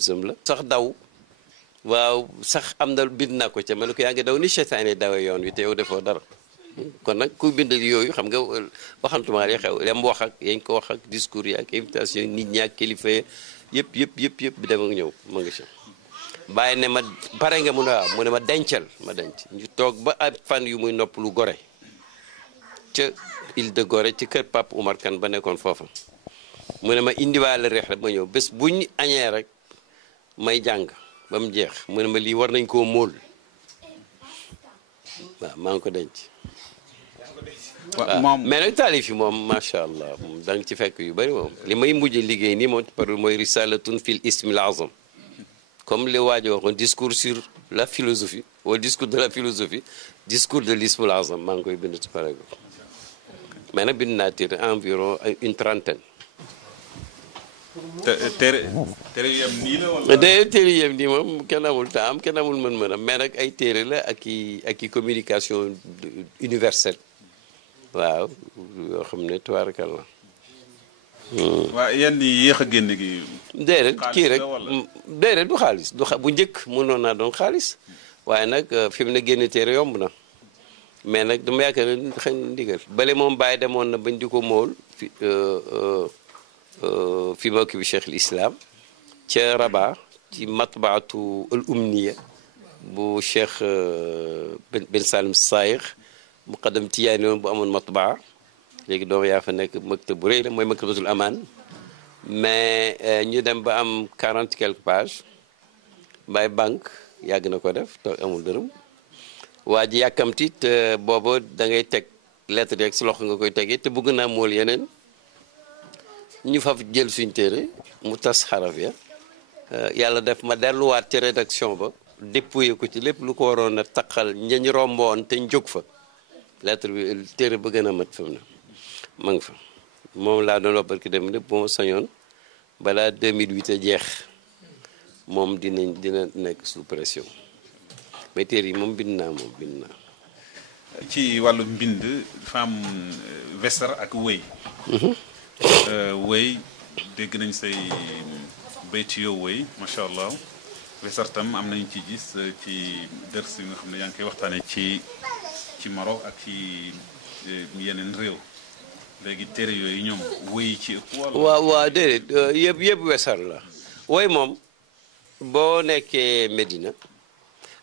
la sax daw waaw sax am na bind naa ko ca ma ne ko yaa ngi daw ni seytaane dawee yoon wi te yow defoo dara kon nag ku bind yooyu xam nga waxantumaa yi xew lem wax ak yañ ko wax ak discours yi ak invitation nit ñi ak kilifa yëpp bi dem ak ñëw ma nga si bàyyi ne ma pare nga mu ne waaw mu ne ma dencal ma denc ñu toog ba ab fan yu muy nopp lu Gorée ca île de Gorée ci kër Pape Oumar Kane ba nekkoon foofa mu ne ma indiwaale reex rek ma ñëw bés buñ añee rek may jàng ba mu jeex mu ne ma lii war nañ koo móol waaw maa ngi ko denc waaw mais nag taalif yi moom macha allah moom da nga ci fekk yu bëri moom li may mujj liggéey nii moom par mooy risalatun fil ismil azam comme li waa ji waxoon discours sur la philosophie wala discours de la philosophie discours de l'ismil azam maa ngi koy bind ci pare mais nag bind naa téere environ une trentaine. téere yu yem nii la wala. téere yu yem nii moom kenn amul temps kenn amul mën-mënam mais nag ay téere la ak i communication universelle waaw yoo xam ne tubaarkalla. waaw yenn yi yéex a génn gi. déedéet kii rek déedéet du xaalis bu njëkk mënoon naa doon xaalis waaye nag fi mu ne génn téere yomb na mais nag dama yaakaar ne xëy na ndigal bale moom bàyyi demoon na bañ di ko mool fi mawkibu Cheikh l'Islam ca Rabat ci matbaatu al umniya bu Cheikh Ben Salim Saïr muqaddam tiyaani woon bu amoon matbaa léegi doom yaa fa nekk maktab bu rëy la mooy maktabatul amaan mais ñu dem ba am 40 quelques pages Baye banque yàgg na ko def te amul dërëm waa ji yàkkamti te booba da ngay teg lettre rek si loxo nga koy tegee te bëgg naa mool yeneen ñu faf jël suñ téere mu tas xaraf ya yàlla def ma delluwaat ci rédaction ba dépouillé ko ci lépp lu ko waroon a taqal ñañ romboon te ñu jóg fa lettre bi téere ba gën a mat fa mu ne ma ngi fa moom laa doon wax barki dem lépp bu ma sañoon balaa 2008 a jeex moom dina nekk sous pression mais téere yi moom bind naa ci wàllu mbind dafa am wesar ak wëy wëy dégg nañ say bayti yow wëy macha allah wesar tam am nañu ci gis ci dërs yi nga xam ne yaa ngi koy waxtaanee ci Maroc ak ci yeneen réew léegi téere yooyu ñoom wëy ci ëpp wala. waaw déedéet yëpp wesar la wëy moom boo nekkee Médina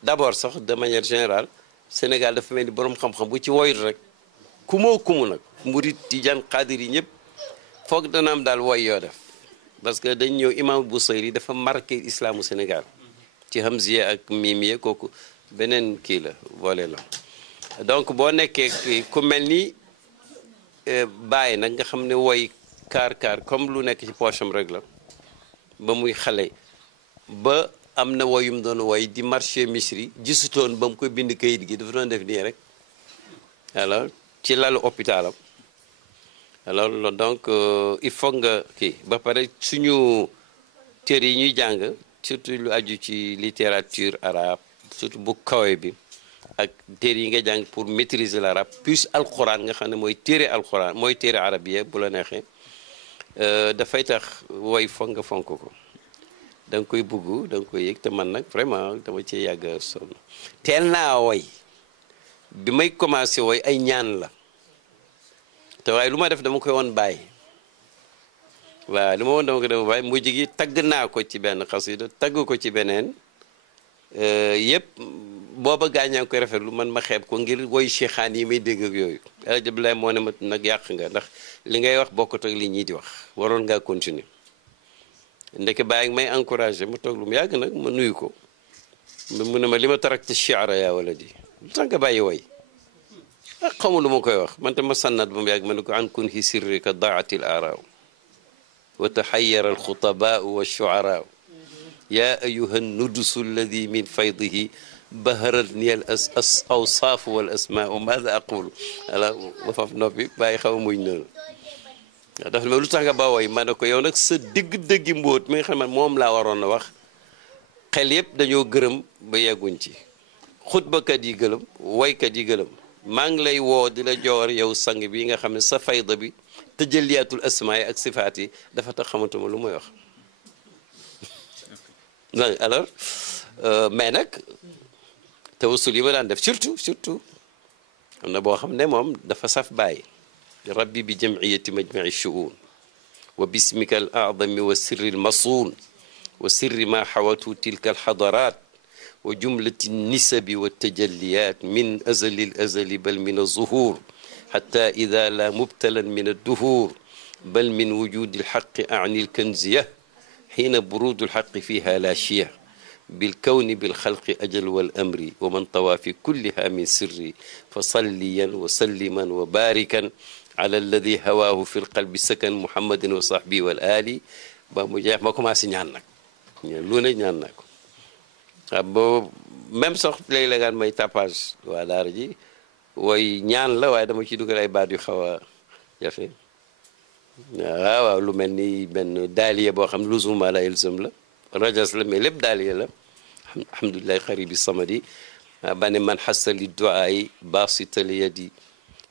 d'abord sax de manière générale Sénégal dafa mel ni borom xam-xam bu ci woyut rek kumoo nag murit tijaan xaadir yi ñëpp foog dana am daal woy yoo def parce que dañ ñëw imam Busayri dafa marqué islamu Sénégal ci hamziya ak mimiya kooku beneen kii la boole la donc boo nekkee ku mel ni bàyyi nag nga xam ne woy kaar comme lu nekk ci poche am rek la ba muy xale ba am na woyum doon woy di marché misri gisutoon ba mu koy bind kayit gi dafa doon def nii rek alors ci lalu hôpitalam alors donc il faut nga kii ba pare suñu téere yi ñuy jàng surtout lu aju ci littérature arabe surtout bu kawe bi ak téere yi nga jàng pour maîtriser l'arabe plus alquran nga xam ne mooy téere alquran mooy téere arabiya bu la neexee dafay tax woy foog nga fonk ko da nga koy bugg da nga koy yëg te man nag vraiment dama ci yàgg sonn teel naa woy bi may commencé woy ay ñaan la te waaye lu ma def dama koy woon bàyyi waaw lu ma woon dama ko def bàyyi mujj gi tagg naa ko ci benn xasida tagg ko ci beneen yëpp booba gaañaa koy rafetlu man ma xeeb ko ngir woy cheikhaan yi may dégg ak yooyu El Hadj Abdoulaye moo ne ma nag yàq nga ndax li ngay wax bokkut ak li ñii di wax waroon ngaa continuer ndeke bàyyi may encouragé ma toog lu mu yàgg nag ma nuyu ko mu ne ma li ma tarakte shi'ra yaa waladi lu tax nga bàyyi woy xamul lu ma koy wax man tam ma sànnat ba mu yàgg ma ne ko an kun hi sirrika daati l aaraaw wa taxayara alxutabaau wa shuaraau yaa ayuha nudusu alladi min faydihi baharat ni al awsaafu wal asmaau maada aqulu ala ma faf noppi bàyyi xaw a muñ noonu waaw dafa ne lu tax nga ba woy ma ne ko yow nag sa dëgg-dëggi mbóot mi nga xam ne moom laa waroon a wax xel yëpp dañoo gërëm ba yegguñ ci xutbakat yi gëlëm woykat yi gëlëm maa ngi lay woo di la joor yow sang bi nga xam ne sa fayda bi tëjëliyaatul asmaa yi ak sifaat yi dafa tax xamatuma lu muy wax alors mais nag tawassul yi ma daan def surtout am na boo xam ne moom dafa saf bàyyi rabbi bi jamiyati majmaci shu'un wa bismika al a'dami wa sirri al masuun wa sirri ma xawatu tilka al xadarat wa jumlati nisabi wa tajalliyat min azali al azali bal min alzuhur xata ida la mubtalan min adduhur bal min wujudi alxaqi ani alkanziya xiina burudu alxaqi fiha la chiya بالكون بالخلق أجل والأمر ومن طوى في كلها من سري فصليا وسلما وباركا على الذي هواه في القلب سكن محمد وصحبه والآل ba mu jeex ma commencé ñaan nag lu ne ñaan naa ko bo même sax léeg-léegaan may tapage waa daara ji way ñaan la waaye dama ci dugal ay baat yu xaw a jafe waaw lu mel ni benn daaliye boo xam luzuma la ilzam la rajas la mais lépp daaliye la alhamdulilahi xaribi samadi bane man xasa li duaai basita li yadi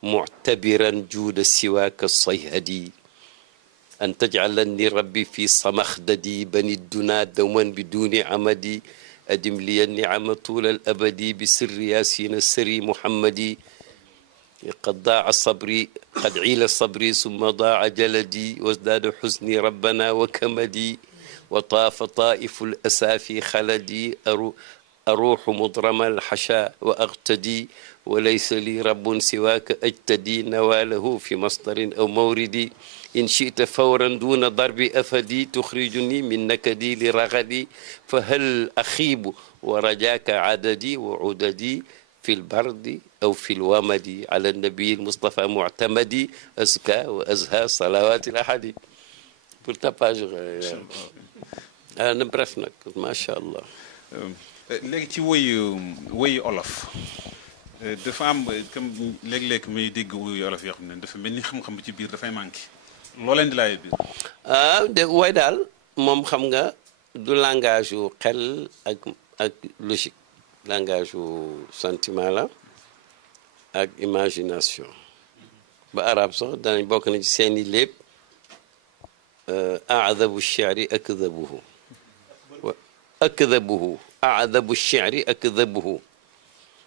muctabiran juuda siwaaka sayhadi an tajcalanni rabbi fi samaxdadi bani duna daman bi duni amadi adim liya nicama tuula al abadi bi sirri yaasina sëri muhammadi qad daaca sabri qad ciila sabri summa daaca jaladi wasdaada xusni rabbana wa kamadi وطاف طائف الأسى في خلدي أروح مضرم الحشا وأغتدي وليس لي رب سواك أجتدي نواله في مصدر أو موردي إن شئت فورا دون ضرب أفدي تخرجني من نكدي لرغدي فهل أخيب ورجاك عددي وعددي في البرد أو في الومد على النبي المصطفى معتمدي أزكى وأزهى صلوات الأحد pour tapage bref nag macha allah. léegi ci woyu olof dafa am comme léeg-léeg may dégg woyu olof yoo xam ne dafa mel ni xam-xam bi ci biir dafay manqué loo leen di laaj biir. de woy daal moom xam nga du langage yu xel ak logique langage yu sentiment la ak imagination ba arab sax danañ bokk na ci seeni lépp. أعذب الشعر أكذبه أكذبه أعذب الشعر أكذبه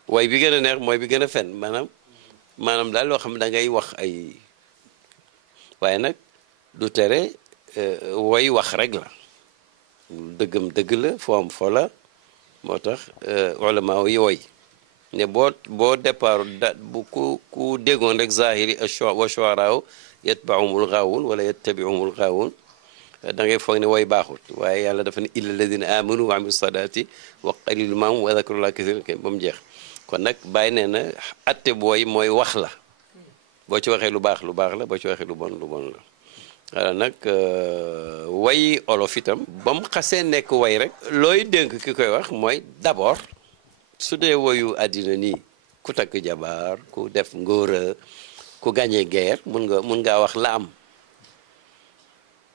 way bi gën a neex mooy bi gën a fen maanaam daal loo xam ne da ngay wax ay waaye nag du tere way wax rek la dëggam dëgg la foo am fo la moo tax ulama yi woy ne boo départ bu ku déggoon rek zahiri wa shuaraaw yatbaumul gaawun wala yattabiumul gaawun da ngay foog ne woy baaxut waaye yàlla dafa ne illa alladina amanu wa amilu sadati wa qalilu maam wa dakarullah kasiran ba mu jeex kon nag bàyyi nee na atte booy mooy wax la boo ci waxee lu baax la boo ci waxee lu bon la wala nag way olof itam ba mu xasee nekk way rek looy dénk ki koy wax mooy d'abord su dee woyu àddina nii ku takk jabar ku def ngóora ku gagné guerre mun ngaa wax la am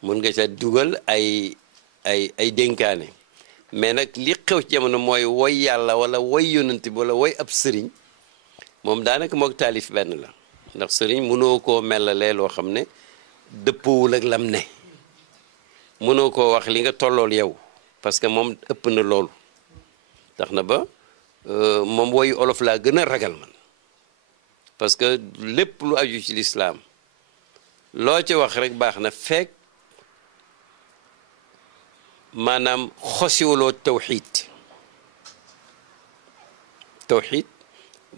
mun nga ca dugal ay dénkaane mais nag li xew ci jamono mooy woy yàlla wala woy yonent bi wala woy ab sëriñ moom daanaka moog taalif benn la ndax sëriñ mënoo koo melalee loo xam ne dëppowul ak lam ne mënoo koo wax li nga tollool yow parce que moom ëpp na loolu tax na ba moom woyu olof laa gën a ragal man parce que lépp lu aju ci lislaam loo ci wax rek baax na fekk maanaam xosiwuloo tawxiid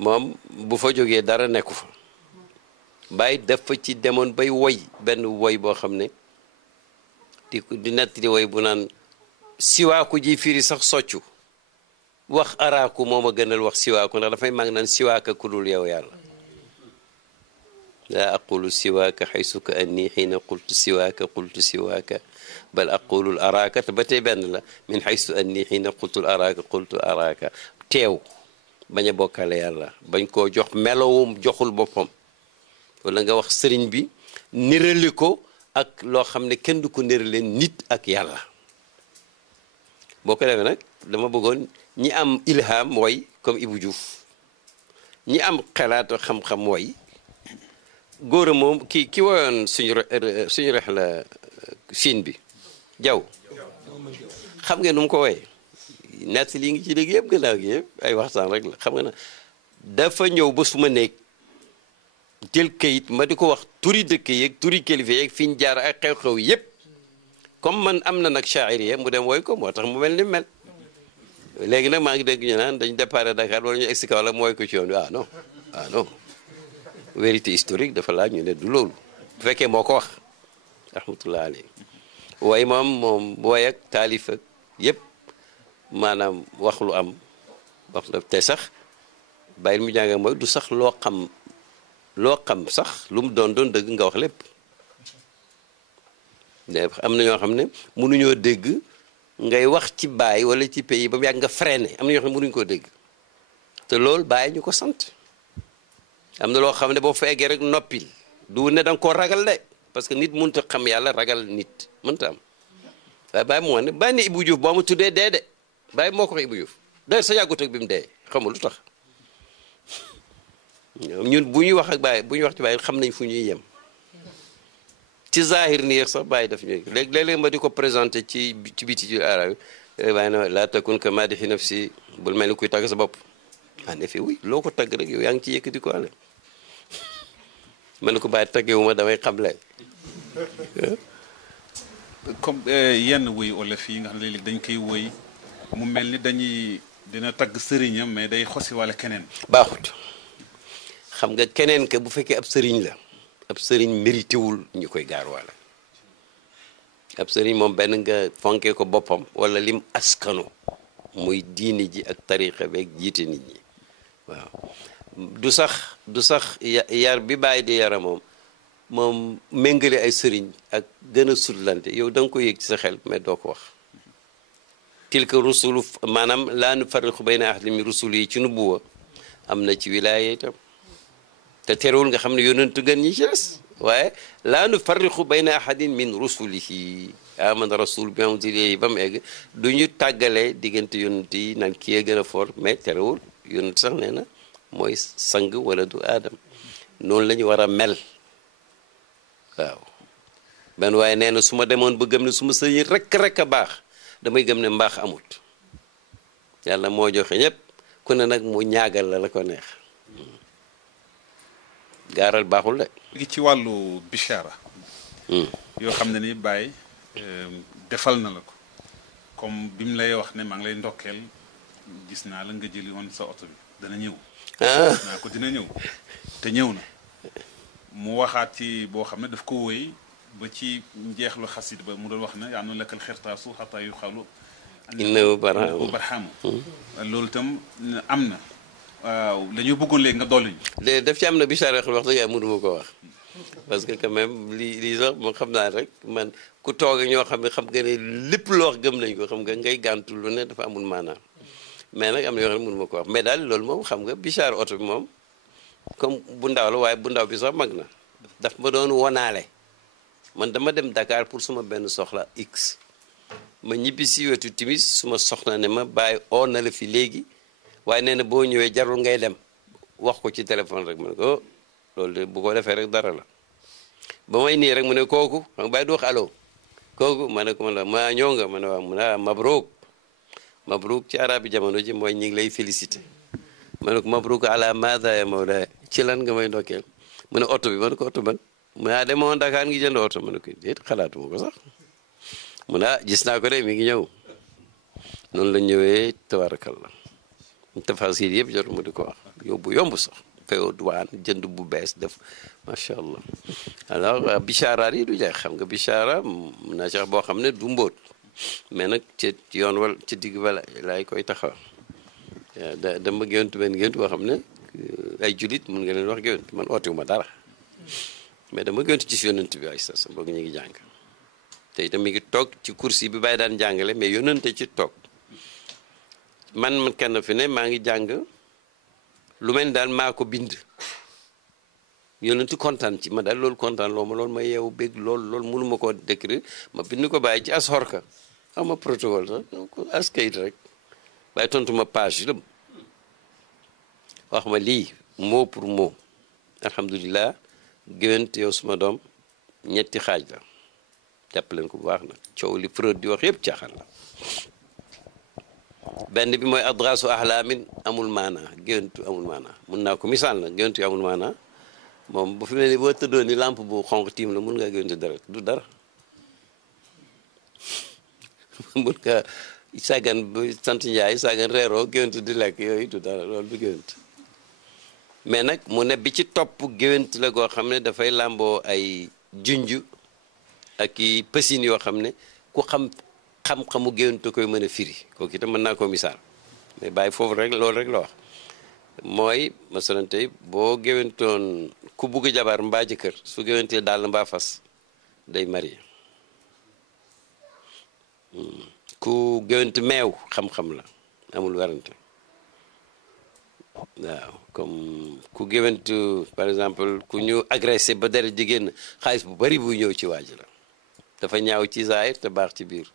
moom bu fa jógee dara nekku fa bàyyi dafa ci demoon bay woy benn woy boo xam ne di nett di woy bu naan siwaaku ji firi sax soccu wax araaku moom a gënal wax siwaaku ndax dafay mag naan siwaaka ku dul yow yàlla laa aqulu siwaaka xaysu ka anni xiina qultu siwaaka bal aqulul araaka te ba tey benn la min xaysu anni xiina qultul araaka teew bañ a bokkale yàlla bañ koo jox melowum joxul boppam wala nga wax sëriñ bi nirali ko ak loo xam ne kenn du ko nirale nit ak yàlla boo ko defee nag dama bëggoon ñi am ilham woy comme Ibou Diouf ñi am xalaat xam-xam woy góor a moom ki woyoon suñu rex la Chine bi jaw xam ngeen nu mu ko woyee nett li ngi ci dégg yëpp gannaaw gi yëpp ay waxtaan rek la xam nga na dafa ñëw ba suma néeg jël kayit ma di ko wax turi dëkk yeeg turi kilifa yeeg fi ñu jaar ak xew-xew yëpp comme man am na nag shaa'iriya mu dem woy ko moo tax mu mel ni mel léegi nag maa ngi dégg ñu naan dañ départ Dakar wala ñu egsi kaw la mu woy ko ci yoon bi ah non vérité historique dafa laaj ñu ne du loolu bu fekkee moo ko wax rahmatullah alayhi way moom woy ak taalif ak yëpp maanaam wax lu am wax la te sax bàyyil mu jàng mooy du sax loo xam sax lu mu doon dëgg nga wax lépp am na ñoo xam ne mënuñoo dégg ngay wax ci baay wala ci pays ba mu yàgg nga freiné am na ñoo xam ne mënuñu koo dégg te loolu bàyyi ñu ko sant am na loo xam ne boo fa eggee rek noppil du ne danga koo ragal de parce que nit mënut a xam yàlla ragal nit mënta am waaye bàyyi moo ne bàyyi ne Ibou Diouf boo ma tuddee dee de bàyyi moo ko wax Ibou Diouf d'ailleurs sa yàggut ak bi mu dee xamul lu tax ñun bu ñuy wax ak bàyyi bu ñuy wax ci bàyyi xam nañ fu ñuy yem ci zahir nii sax bàyyi daf ñuy léeg-léeg ma di ko présenté ci biti ci arab yi bàyyi na laa takun ka maadixi nafsi bul mel ni kuy tàgg sa bopp en effet oui loo ko tagg rek yow yaa ngi ci yëkkati ko ale man ko bàyyi taggewu ma damay xamle comme yenn woy wala fii nga xam ne léeg-léeg dañ koy woy mu mel ni dina tagg sëriñam mais day xosi wala keneen baaxut xam nga keneen ke bu fekkee ab sëriñ la ab sëriñ mérité wul ñu koy gaarwaale ab sëriñ moom benn nga fonkee ko boppam wala lim askano muy diini ji ak tarixa beeg jiite nit ñi waaw du sax yar bi bàyyi di yara moom méngale ay sëriñ ak gën a sutlante yow da nga ko yëg ci sa xel mais doo ko wax tilka rusulu maanaam laa nu farriqu bayna ahadin min rusuli yi ci nubuwa am na ci wilaaya itam te terewul nga xam ne yonentu gën ñi ci des waaye laa nu farriqu bayna ahadin min rusulihi amana rasul bi unzila ilayhi ba mu egg du ñu tàggalee diggante yonent yi naan kii a gën a fort mais terewul yonent sax nee na mooy sang wala du aadam noonu la ñu war a mel waaw benn waaye nee na su ma demoon ba gëm ne su ma sëñ rek a baax damay gëm ne mbaax amut yàlla moo joxe ñëpp ku ne nag mu ñaagal la ko neex gaaral baaxul de. léegi ci wàllu bichara yoo xam ne ni Baye defal na la ko comme bi mu lay wax ne maa ngi lay ndokkeel gis naa la nga jëli woon sa oto bi dana ñëw naa ko dina ñëw te ñëw na mu waxaat ci boo xam ne daf ko wóy ba ci njeexlu xasid ba mu doon wax ne yaa noonu lakkal xirtaasu xataa yu xalu innahu barhaamu loolu itam am na waaw dañoo bëggoon léegi nga dolli ñu daf ci am na bichara wax dëgg yàlla mënuma ko wax parce que quand même lii sax moo xam naa rek man ku toog ñoo xam ne xam nga ne lépp loo wax gëm nañ ko xam nga ngay gàntu lu ne dafa amul maanaam mais nag am na yoo xam ne mënuma ko wax mais daal loolu moom xam nga bichara oto bi moom comme bu ndaw la waaye bu ndaw bi sax mag na daf ma doon wonaale man dama dem Dakar pour suma benn soxla x ma ñibbi si wetu timis suma soxna ne ma bàyyi oo na la fi léegi waaye nee na boo ñëwee jarul ngay dem wax ko ci téléphone rek ma ne ko loolu de bu ko defee rek dara la ba may nii rek mu ne kooku xam nga bàyyi du wax allo kooku ma ne ko man la ma ñëw nga ma ne waaw mu ne mabrouk ci arabi jamono ji mooy ñi ngi lay félicité ma ne ko mabrouk ala maada ya mawla ci lan nga may ndokkeel mu ne oto bi ma ne ko oto ban mu ne demoon Dakar ngi jënd oto ma ne ko déet xalaatuma ko sax mu ne gis naa ko de mi ngi ñëw noonu la ñëwee tabarakallah tafasir yëpp jot mu di ko wax yóbbu yomb sax fayoo duwaan jënd bu bees def macha allah alors bichara yi du jeex xam nga bichara mun naa ci wax boo xam ne du mbóot mais nag ci yoon wala ci digg wala laay koy taxaw dama gént benn gént boo xam ne ay julit mun nga leen wax gént man ootiwuma dara mais dama gént ci yonent bi ay sa boog ñu ngi jàng te itam mi ngi toog ci kursi bi bàyyi daan jàngale mais yonente ci toog man kenn fi ne maa ngi jàng lu mel ni daal maa ko bind yonentu kontaan ci ma daal loolu kontaan loo ma loolu ma yeewu bég loolu mënu ma koo décrire ma bind ko bàyyi ci as xorka xam ma protocole sax as kayit rek bàyyi tontu ma page lëm wax ma lii mot pour mot alhamdulilah géwént yow suma doom ñetti xaaj la jàpp leen ko bu baax nag coow li Freud di wax yëpp caaxaan la benn bi mooy adrasu ahlaamin amul maanaa géwantu amul maanaa mun naa ko misaal nag géwantu yi amul maanaa moom bu fi ne ni boo tëddoon ni lampe bu xonq tiim la mun ngaa géwantu dara du dara mun nga sàggan bu sant Njaay sàggan reeroo géwantu di lekk yooyu du dara loolu du géwantu mais nag mu ne bi ci topp géwént la goo xam ne dafay làmboo ay junj ak i pësin yoo xam ne ku xam-xamu géwént koy mën a firi kooku itam mën naa koo misaal mais bàyyi foofu rek loolu rek la wax mooy masalan tey boo géwéntoon ku bugg jabar mbaa jëkkër su géwéntee daal mbaa fas day marié ku géwént meew xam-xam la amul werante waaw comme ku géwantu par exemple ku ñu agressé ba dara jigéen xaalis bu bari buy ñëw ci waaj la dafa ñaaw ci zaahir te baax ci biir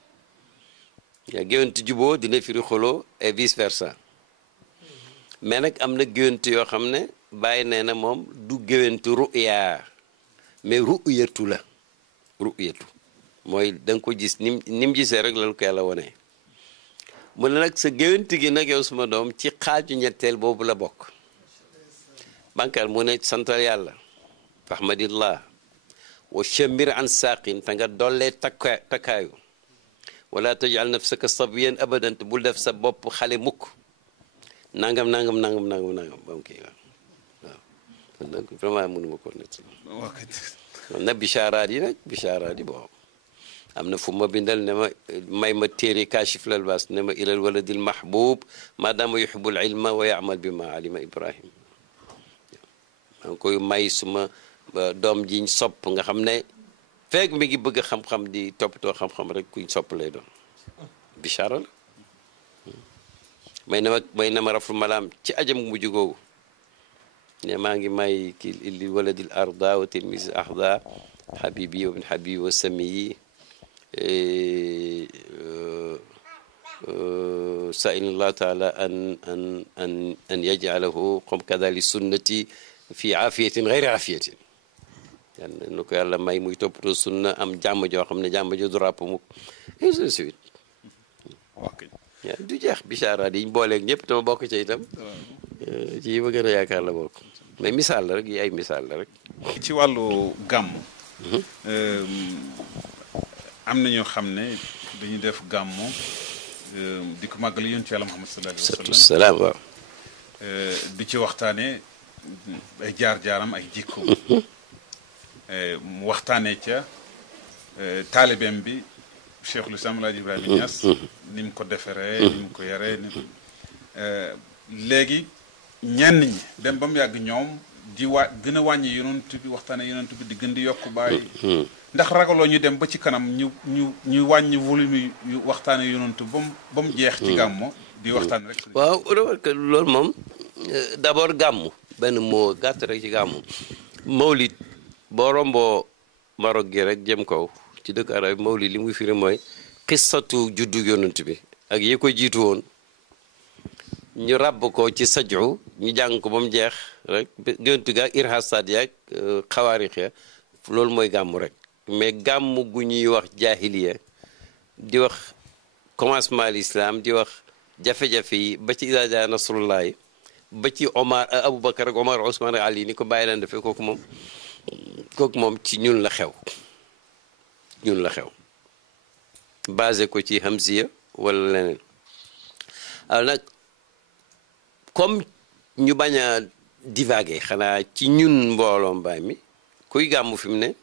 yaa géwantu juboo dina firi xoloo et vice versa mais nag am na géwantu yoo xam ne bàyyi nee na moom du géwantu ruya mais ruyatu la ruyatu mooy da nga ko gis nim gisee rek lan ko yàlla wone mu ne nag sa géwént gi nag yow suma doom ci xaaju ñetteel boobu la bokk bankal mu ne santal yàlla fahmadillah wa shamir an saaqin te nga dollee takkaayu wala tajal nafsaka sabiyan abadan te bul def sa bopp xale mukk nangam ba mu kii waaw donc vraiment mënuma ko net na bicharaat yi nag bicharaat yi bon am na fu ma bindal ne ma may ma téere kaashif lal baas ne ma ilal waladil mahbub maadaama yuhibbul ilma wa yaamal bi ma alima ibrahim maa ngi koy may suma doom jiñ sopp nga xam ne feeg mi ngi bëgg xam-xam di toppatoo xam-xam rek kuñ sopp lay doon bichara la may na ma raful malaam ci ajam mujj googu ne maa ngi may ki li waladil arda wa tilmis ahda habibi wa bin habibi wa samiyi sa'ilullah taala an yaj'alahu comme kada li sunnati fi afiyatin ghayri afiyatin yàlla na ko yàlla may muy toppatoo sunna am jàmm joo xam ne jàmm jo du ràpp mukk ainsi de suite du jeex bicharaat yi ñu booleeg ñëpp dama bokk ci itam ci yi ma gën a yaakaar la bokk mais misaal la rek yi ay misaal la rek ci wàllu gàmm am na ñoo xam ne dañuy def gàmmu di ko màggal yonent Yàlla Muhammad sallallahu alayhi wa sallam waaw di ci waxtaane ay jaar-jaaram ay jikko mu waxtaanee ca taalibeem bi Cheikhul Islam Alaaji Ibrahima Niass ni mu ko deferee ni mu ko yaree léegi ñenn ñi dem ba mu yàgg ñoom di gën a wàññi yonent bi waxtaane yonent bi di gën di yokk bàyyi ndax ragaloo ñu dem ba ci kanam ñu wàññi volume yu waxtaane yonent ba mu jeex ci gàmmo di waxtaan rek waaw loolu moom d'abord gàmmu benn moo gàtt rek ci gàmmu mawlid boo romboo Maroc gi rek jëm kaw ci dëkk arab mawlid li muy firi mooy xissatu juddu yonent bi ak yi ko jiitu woon ñu ràbb ko ci saju ñu jàng ko ba mu jeex rek géntu ga ak irhasat yaag xawaarix ya loolu mooy gàmmu rek mais gàmmu gu ñuy wax jaahiliya di wax commencement l'islam di wax jafe-jafe yi ba ci iza jaa nasrullahi ba ci Omar Aboubacar ak Omar Ousmane ak Ali ni ko bàyyi leen defee kooku moom ci ñun la xew basé ko ci hamziya wala leneen alors nag comme ñu bañ a divaguer xanaa ci ñun mbooloo mbaay mi kuy gàmmu fi mu ne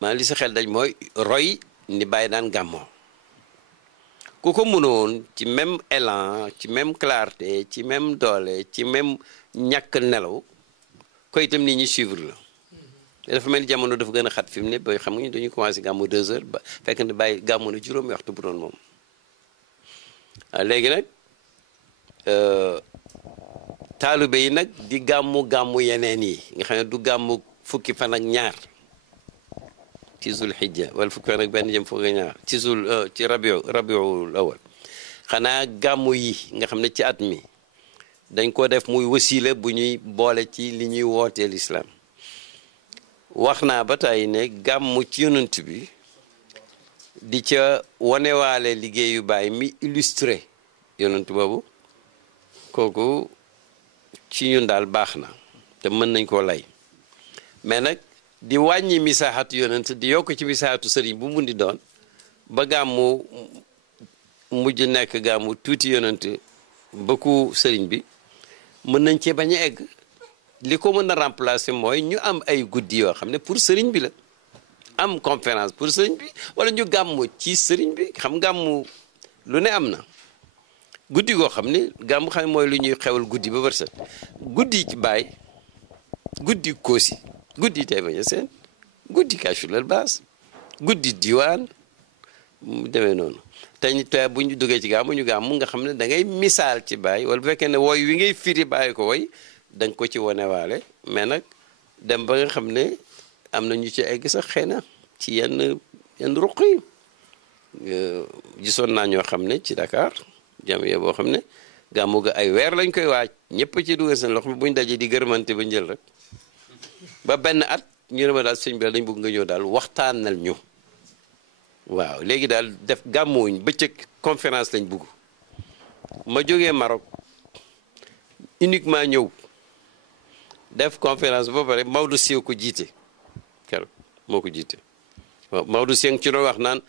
maa li sa xel daj mooy roy ni bàyyi daan gàmmoo ku ko mënoon ci même élan ci même clarté ci même doole ci même ñàkk nelaw ko itam nit ñi suivre la dafa mel ni jamono dafa gën a xat fi mu ne ba xam nga dañuy commencé gàmmu 2 heures ba fekk ne bàyyi gàmmu na juróomi waxtu bu doon moom léegi nag taalibe yi nag di gàmmu yeneen yi nga xam ne du gàmmu fukki fan ak ñaar ci zul xijja wala fukki fan ak benn jëm fukki ak ñaar ci rabiul awal xanaa gàmmu yi nga xam ne ci at mi dañ ko def muy wasiila bu ñuy boole ci li ñuy wootee lislaam wax naa ba tey ne gàmmu ci yonent bi di ca wanewaale liggéeyu baay mi illustré yonent boobu kooku ci ñun daal baax na te mën nañ koo lay mais nag di wàññi misaaxatu yonent di yokk ci misaaxatu sëriñ bu mun di doon ba gàmmu mujj nekk gàmmu tuuti yonent bëkku sëriñ bi mën nañ cee bañ a egg li ko mën a remplacer mooy ñu am ay guddi yoo xam ne pour sëriñ bi la am conférence pour sëriñ bi wala ñu gàmmu ci sëriñ bi xam gàmmu lu ne am na guddi goo xam ne gàmmu xam ne mooy lu ñuy xewal guddi ba bërset guddi ci baay guddi koosi guddi tey bañ a seen guddi kashulal baas guddi diwaan mu demee noonu te bu ñu duggee ci gàmmu ñu gàmmu nga xam ne da ngay misaal ci baay wala bu fekkee ne wooy wi ngay firi bàyyi ko woy da nga ko ci wonewaale mais nag dem ba nga xam ne am na ñu ci egg sax xëy na ci yenn ruq yi gisoon naa ñoo xam ne ci Dakar jamiya boo xam ne gàmmu ga ay weer lañ koy waaj ñëpp ci dugal seen loxo buñ dajee di gërëmante ba njël rek ba benn at ñu ne ma daal sëñ bi dañ bëgg nga ñëw daal waxtaanal ñu waaw léegi daal def gàmmuwuñ bëccëg conférence lañ bëgg ma jógee Maroc uniquement ñëw def conférence ba pare Maodo Sy ko jiite keroog moo ko jiite waaw Maodo Sy ci doon wax naan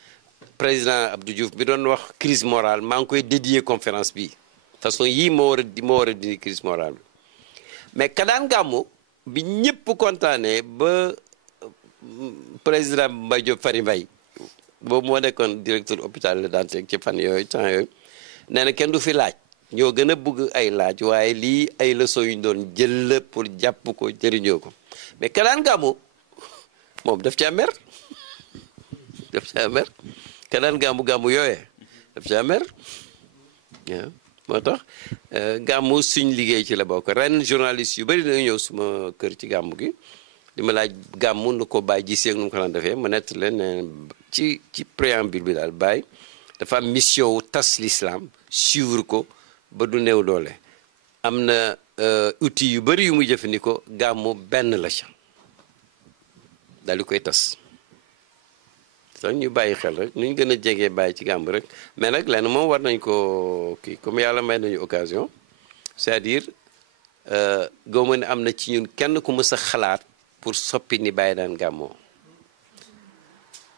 président Abdou Diouf bi doon wax crise morale maa ngi koy dédié conférence bi façon yii moo war a dindi crise morale bi mais ka daan gàmmu bi ñëpp kontaanee ba président Mbaye Diop Fary Mbaye boobu moo nekkoon directeur hôpital la daan teg ci fan yooyu temps yooyu nee na kenn du fi laaj ñoo gën a bëgg ay laaj waaye lii ay leçons yu ñu doon jël la pour jàpp ko jëriñoo ko mais ka daan gàmmu moom daf caa mer ka daan gàmmu yooyee daf caa mer waaw moo tax gàmmu suñ liggéey ci la bokk ren journaliste yu bëri dañu ñëw suma kër ci gàmmu gi di ma laaj gàmmu nu ko Baye gisee ak nu mu ko daan defee ma nett leen ne ci préambule bi daal Baye dafa am mission wu tas l'islam suivre ko ba du néew doole am na outil yu bëri yu muy jëfandikoo gàmmu benn la ca daal di koy tas sax ñu bàyyi xel rek nu ñu gën a jegee bàyyi ci gàmmu rek mais nag lenn moom war nañ ko kii comme yàlla may nañu occasion c'est-à-dire gëwma ne am na ci ñun kenn ku mës a xalaat pour soppi ni bàyyi daan gàmmoo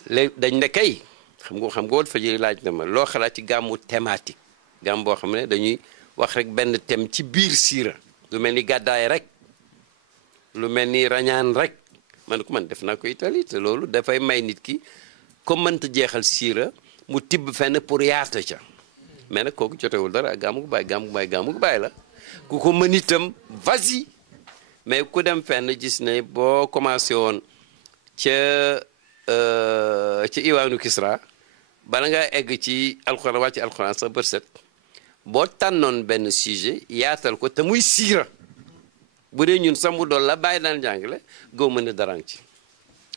léegi dañ ne kay xam nga Walfadjri laaj na ma loo xalaat ci gàmmu thématique gàmm boo xam ne dañuy wax rek benn thème ci biir siira lu mel ni gàddaay rek lu mel ni rañaan rek man ko man def naa ko Italie te loolu dafay may nit ki comme mënta jeexal siira mu tibb fenn pour yaata ca mais nag kooku jotewul dara ak gàmmu gu bàyyi la ku ko mën itam vas-y mais ku dem fenn gis ne boo commencé woon ca Iwaanu Kisra bala nga egg ci alxuraan wàcc alxuraan sax bët set boo tànnoon benn sujet yaatal ko te muy siira bu dee ñun sax mu doon la bàyyi daan jàngale goo mën a darang ci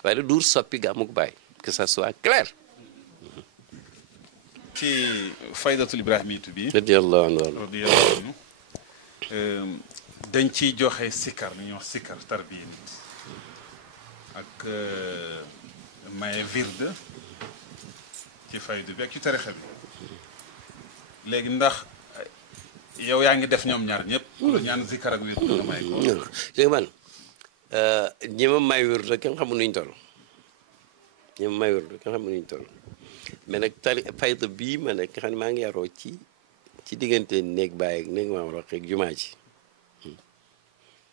waaye da duur soppi gàmmu gu bàyyi que ça soit clair. ci faydatul ibrahimitu bi radiyallahu anhu dañ ciy joxe sikkar li ñuy wax sikkar tarbiya nit ak maye virde ci faydu bi ak ci tarixa bi léegi ndax yow yaa ngi def ñoom ñaar ñëpp la ñaan sikkar ak virde nga may ko léegi man ñi ma may virde kenn xamul nuñ toll ñi ma may virde kenn xamul nuñ toll mais nag faydu bii ma nekk xam ne maa ngi yaroo ci diggante néeg bàyyi ak néeg maam roq ak jumaa ji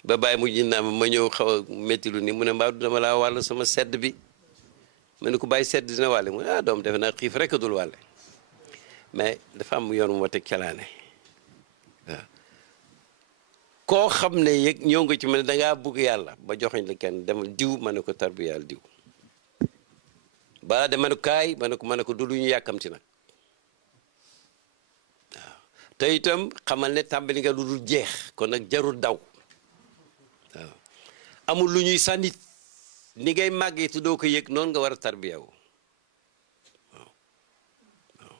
ba bàyyi mujj naa ma ñëw xaw a métti lu ni mu ne mbaa du dama laa wàll sama sedd bi ma ne ko bàyyi sedd dina wàlle mu ne doom defe naa xiif rek a dul wàlle mais dafa am yoon mu ma teg calaane waaw koo xam ne yëg ñëw nga ci ma ne dangaa bugg yàlla ba joxoñ la kenn demal diw ma ne ko tarbi yàlla diw balaa de ma ne ko kaay ma ne ko du lu ñu yàkkamti nag waaw te itam xamal ne tàmbali nga lu dul jeex kon nag jarul daw waaw amul lu ñuy sànnit ni ngay màggee te doo ko yëg noonu nga war a tarbiyawu waaw waaw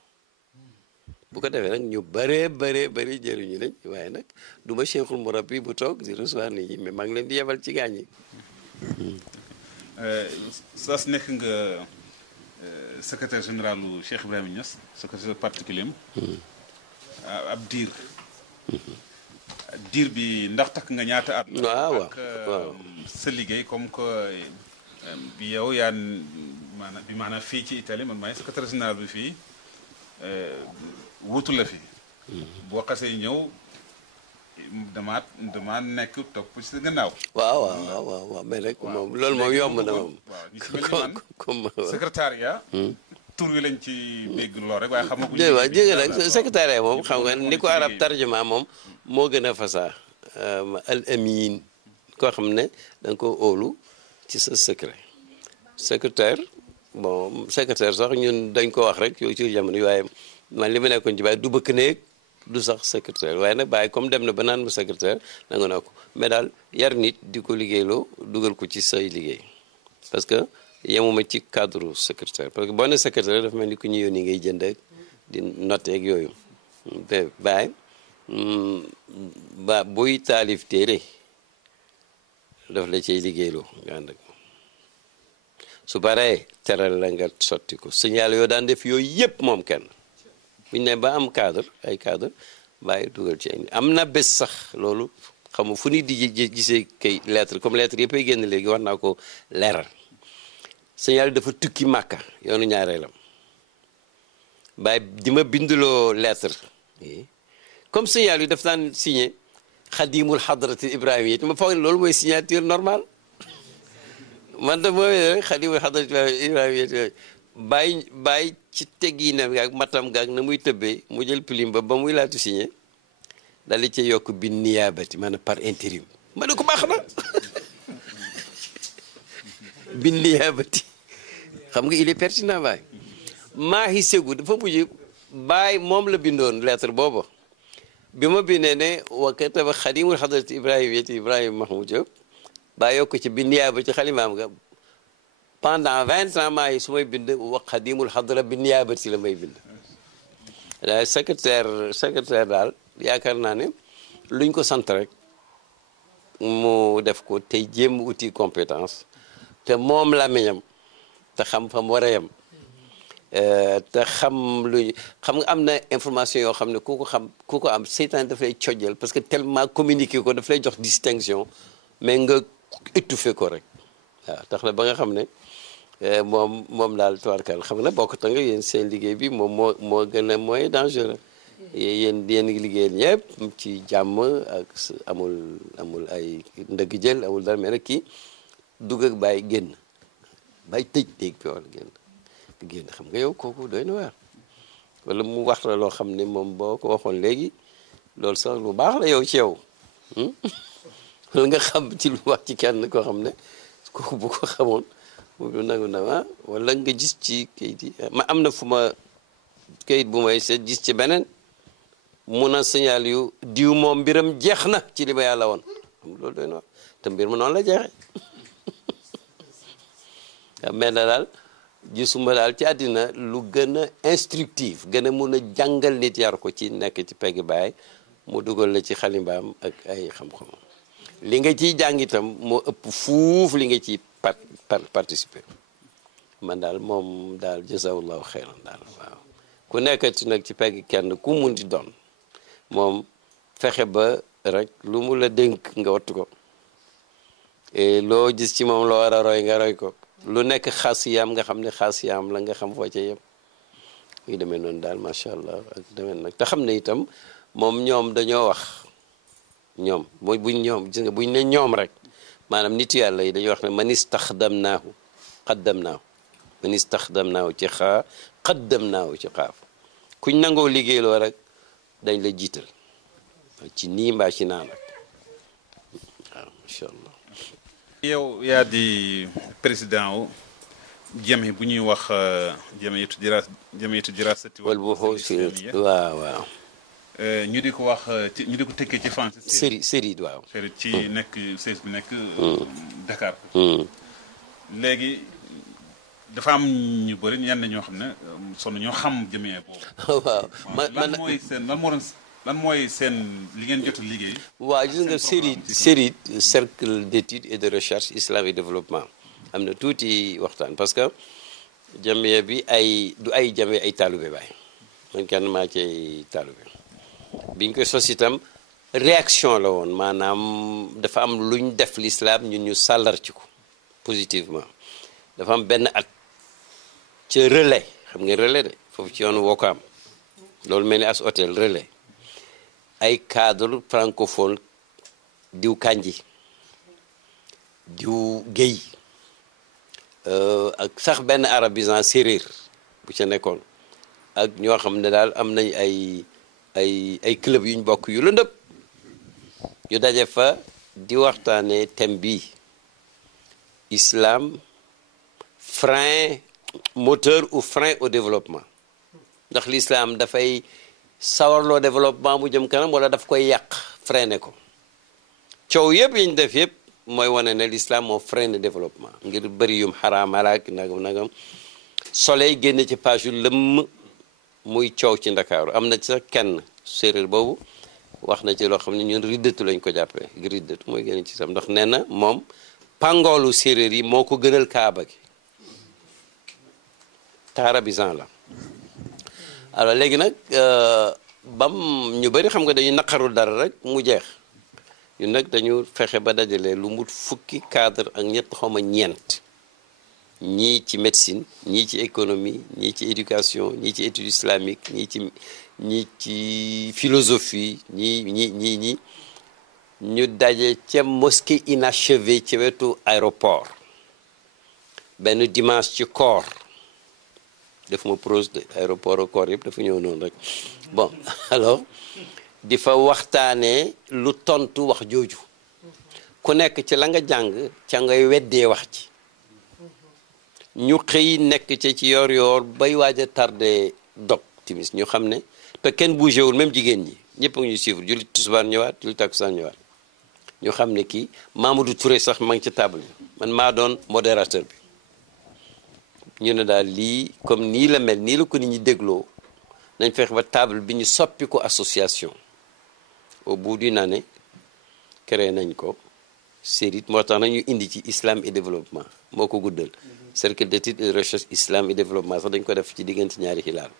bu ko defee nag ñu bëree jëriñu nañ waaye nag du ma cheikhul murabbi bu toog di recevoir nit ñi mais maa ngi leen di yebal ci gaañ yi sas nekk nga secrétaire général u Cheikh Ibrahima Niass secrétaire particulier ab diir bi ndax takk nga ñaata at. waaw ak sa liggéey comme que bi yow yaa maanaam fii ci Italie man maay secrétaire général bi fii wutu la fi. boo xasee ñëw damaa nekk topp ci sa gannaaw. waaw mais rek moom loolu moom yomb na moom. waaw ñu ci mel ni man secrétariat. tur wi lañ ci dégg lool rek waaye xam nga. waaw jéggi nag secrétariat moom xam nga ni ko arab tarjuma moom moo gën a fasaa al amin koo xam ne da nga ko óolu ci sa secret secrétaire bon secrétaire sax ñun dañ ko wax rek yow ci jamono yi waaye man li ma nekkoon ci bàyyi du bëkk néeg du sax secrétaire waaye nag bàyyi comme dem na ba naan ma secrétaire nangu naa ko mais daal yar nit di ko liggéeyloo dugal ko ci say liggéey parce que yemuma ci cadre secrétaire parce que boo ne secrétaire dafa mel ni ku ñu yónni ngay jënd ak di noté ak yooyu te bàyyi ba buy taalif téere daf la cay liggéeyloo nga ànd ak su paree teral la nga sotti ko signal yoo daan def yooyu yëpp moom kenn buñu ne ba am cadre ay cadre bàyyi dugal ci ay am na bés sax loolu xam nga fu ni di gisee kay lettre comme lettre yëpp ay génn léegi war naa ko leeral signal dafa tukki màkka yoonu ñaareelam bàyyi di ma binduloo lettre comme signal yi daf daan signé xadimul xadrati ibrahima yi ma foog ne loolu mooy signature normal man da mooy rek xadimul xadrati ibrahima yi bàyyi ci tegginam gaag matam gaag na muy tëbbee mu jël pilim ba muy laatu signé daal di ci yokk bi niyaabati maanaam par intérim ma ne ko baax na bi niyaabati xam nga il est pertinent baay maahi segu dafa mujj baay moom la bindoon lettre boobu bi ma bindee ne wa kataba xadimul xadrati ibrahima mahmoud Diop baa yokk ci bi niyaaba ci xalimaam nga pendant 20 ans maa yi su may bind wa xadimul xadra bi niyaabati la may bind daal secrétaire daal yaakaar naa ne luñ ko sant rek mu def ko tey jéem uti compétence te moom làmmiñam te xam fa mu war a yem te xam nga am na information yoo xam ne ku ko am seytaan daf lay cojjal parce que tellement communiqué ko daf lay jox distinction mais nga étouffé ko rek waaw tax na ba nga xam ne moom daal tubaarkal xam nga bokk ta nga yéen seen liggéey bi moom moo gën a mooy dangereux yéen ngi liggéeyal ñëpp ci jàmm ak amul ay ndëgg jël amul dara mais nag kii dugg ak bàyyi génn bàyyi tëj déeg bi wala génn xam nga yow kooku doy na waar wala mu wax la loo xam ne moom boo ko waxoon léegi loolu sax lu baax la yow ci yow wala nga xam ci lu wax ci kenn koo xam ne kooku bu ko xamoon moom du nangu na wala nga gis ci kayit yi ma am na fu ma kayit bu may seet gis ci beneen mun a signal yu diw moom mbiram jeex na ci li ma yàlla woon loolu doy na waar te mbir ma noonu la jeexee mais na daal gisuma daal ci àddina lu gën a instructif gën a mun a jàngal nit yar ko ci nekk ci pegg baay mu dugal la ci xalimbaam ak ay xam-xam li nga ciy jàng itam moo ëpp fuuf li nga ciy participer man daal moom daal jasawullahu xeyran daal waaw ku nekkati nag ci pegg kenn ku mun di doon moom fexe ba rek lu mu la dénk nga wattu ko et loo gis ci moom loo war a roy nga roy ko lu nekk xaasiyaam nga xam ne xaasiyaam la nga xam foo ca yem muy demee noonu daal macha allah ak demee nag te xam ne itam moom ñoom dañoo wax ñoom mooy buñ ñoom gis nga buñ ne ñoom rek maanaam nitu yàlla yi dañuy wax ne man istaxdamnaahu qaddamnaahu man istaxdamnaahu ci xaa qaddamnaahu ci xaaf kuñ nangoo liggéeyloo rek dañ la jiital ci nii mbaa ci naan rek waaw macha allah. yow yaa di président wu jami bu ñuy wax jamiyatu dirasati wal buhuuth waaw ñu di ko wax ñu di ko tëkkee ci français série waaw série ci nekk siège bi nekk Dakar léegi dafa am ñu bëri ñenn ñoo xam ne sonn ñoo xam jamiya boobu waaw lan mooy seen li ngeen jot a liggéey. waaw gis nga série cercle d'études et de recherche islam et développement am na tuuti waxtaan parce que jamiya bi du ay jamiya ay taalube baay man kenn maa cay taalube biñ koy sos itam réaction la woon maanaam dafa am luñ def l'islam ñun ñu sàllar ci ko positivement dafa am benn at ca relais xam nga relais de foofu ci yoonu Wokam loolu mel ni as hôtel relais ay cadre francophone diw Kandji diw Guèye ak sax benn arabisant séeréer bu ca nekkoon ak ñoo xam ne daal am nañ ay club yuñ bokk yu lëndëm ñu daje fa di waxtaanee thème bi islam frein moteur ou frein au développement ndax l'islam dafay sawarloo développement mu jëm kanam wala daf koy yàq freiné ko coow yëpp yi ñu def yëpp mooy wane ne l'islam moo freine développement ngir bëri yum xaraamalaak nagam soleil génn ci page yu lëmm muy coow ci ndakaaru am na ci sax kenn séeréer boobu wax na ci loo xam ne ñun riddatu lañ ko jàppee riddatu mooy génn ci sam ndax nee na moom pangoolu séeréer yi moo ko gënal kaaba gi taarabisant la alors léegi nag bam ñu bëri xam nga dañuy naqarul dara rek mu jeex ñun nag dañu fexe ba dajale lu mut fukki cadre ak ñett xawma ñeent ñii ci médecine ñii ci économie ñii ci éducation ñii ci étude islamique ñii ci philosophie ñii ñu daje ca mosquée inachevée ci wetu aéroport benn dimanche ci koor defuma prose de aéroport au koor yëpp dafa ñëw noonu rek bon alors di fa waxtaanee lu tontu wax jooju ku nekk ci la nga jàng ca ngay weddee wax ci ñu xëy nekk ci yoor bay waaj a tardé dog timis ñu xam ne te kenn bougé wul même jigéen ñi ñëpp a ngi ñuy suivre julli tisbaar ñëwaat julli takkusaan ñëwaat ñu xam ne kii Mamadou Touré sax ma ngi ci table bi man maa doon modérateur bi ñu ne daal lii comme nii la mel nii la ko nit ñi dégloo nañ fexe ba table bi ñu soppi ko association au bout d'une année créé nañ ko série moo tax nañu indi ci islam et développement moo ko guddal cercle d'études et de recherche islam et développement sax dañ ko def ci diggante ñaari xilaal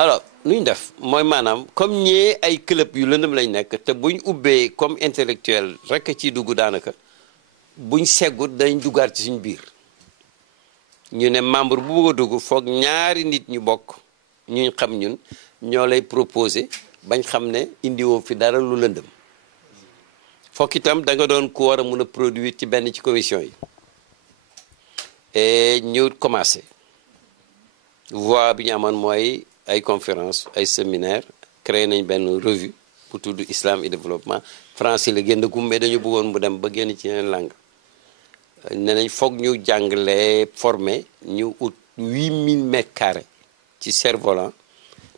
alors nu ñu def mooy maanaam comme ñee ay club yu lëndëm lañ nekk te buñ ubbee comme intellectuel rek ciy dugg daanaka buñ seggut dañ duggaat ci suñ biir ñu ne membre bu bëgg a dugg foog ñaari nit ñu bokk ñu xam ñun ñoo lay proposé bañ xam ne indiwoo fi dara lu lëndëm foog itam da nga doon ku war a mun a produire ci benn ci commission yi et ñu commencé voie bi ñu amoon mooy ay conférence ay séminaire créé nañ benn revue bu tudd islam et développement français la génn gum mais dañu bëggoon mu dem ba génn ci yeneen langue ne nañ foog ñu jàngale formé ñu ut 8000 mètres carrés ci Cerf-Volant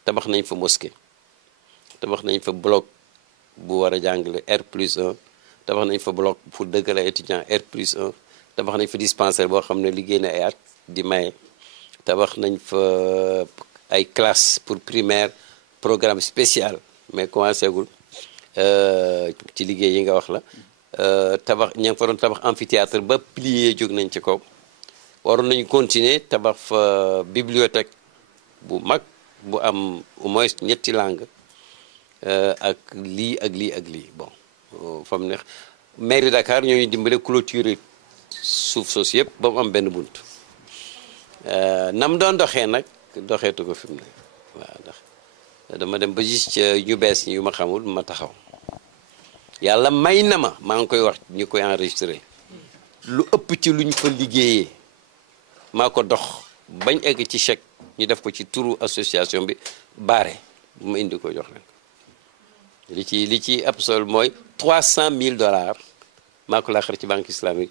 tabax nañ fa mosquée tabax nañ fa bloc bu war a jàngale R+1 tabax nañ fa bloc pour dëggale étudiant R+1 tabax nañ fa dispensaire boo xam ne liggéey na ay at di maye tabax nañ fa ay classe pour primaire programme spécial mais commencé gul ci liggéey yi nga wax la tabax ña ngi fa doon tabax amphithéâtre ba plié jóg nañ ci kaw waroon nañu continuer tabax fa bibliothèque bu mag bu am au moins ñetti langue ak lii ak lii ak lii bon fam neex mairie Dakar ñooñu dimbale clôturer suuf soosu yëpp ba mu am benn bunt nam doon doxee nag doxeetu ko fi mu ne waaw ndax dama dem ba gis ca ñu bees ñi yu ma xamul ma taxaw yàlla may na ma maa ngi koy wax ñu koy enregistré lu ëpp ci luñ fa liggéeyee maa ko dox bañ egg ci chèque ñu def ko ci turu association bi baare bu ma indi ko jox leen li ci ab sol mooy $300,000 maa ko laaxar ci banque islamique